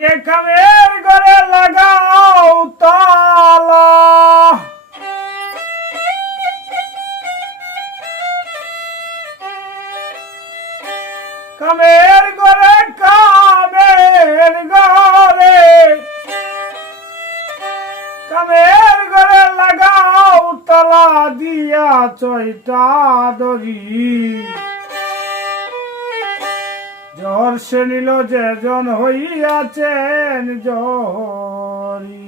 কামের ঘরে লাগাও তালা, কামের ঘরে কামের ঘরে কামের ঘরে লাগাও তালা দিয়া চয়টা দড়ি। জ্বর সে নিল যেজন হইয়াছেন জহরি।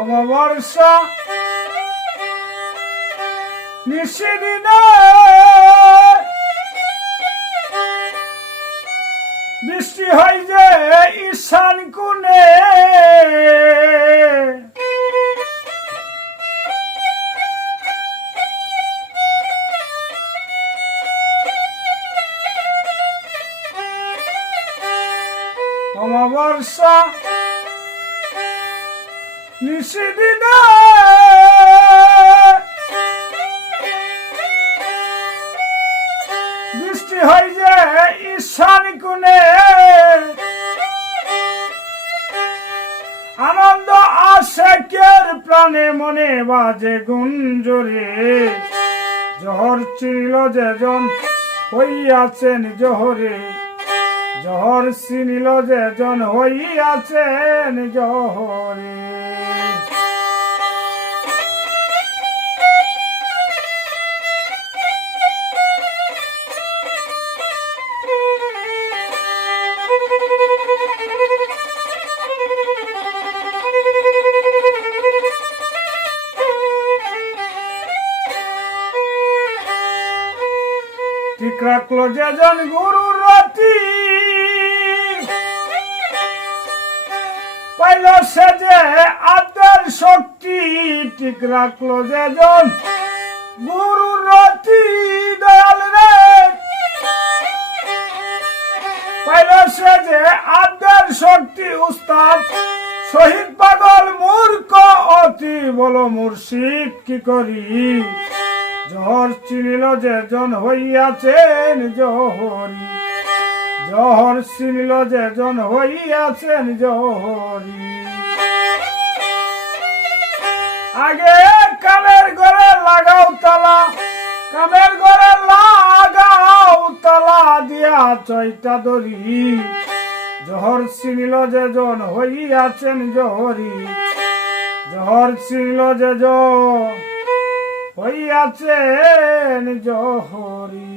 অমাবস্যা নিশিদিনে বৃষ্টি হয় যে ঈশান কোণে, অমাবস্যা নিশিদিনে বৃষ্টি হয় যে ঈশান কোণে, আনন্দ আশেকের প্রাণে মনে বাজে গুঞ্জরে। জহর চিনিল যেজন হইয়াছেন জহরে, জহর চিনিল যেজন হইয়াছেন জহরে। ঠিক রাখলো যেজন গুরুর রতি, পাইল সে যে আত্মার শক্তি। ঠিক রাখলো যেজন গুরুর রতি, দয়াল রে পাইল সে যে আত্মার শক্তি। উস্তাদ শহীদ পাগল মূর্খ অতি, বলো মুর্শিদ কি করি। জহর চিনিল যেজন হইয়াছেন জহরি, জহর চিনিল যেজন হইয়াছেন জহরি। আগে কামের ঘরে লাগাও তালা, কামের ঘরে লাগাও তালা দিয়া চয়টা দড়ি। জহর চিনিল যেজন হইয়াছেন জহরি, জহর চিনিল যেজন হইয়াছেন জহরি।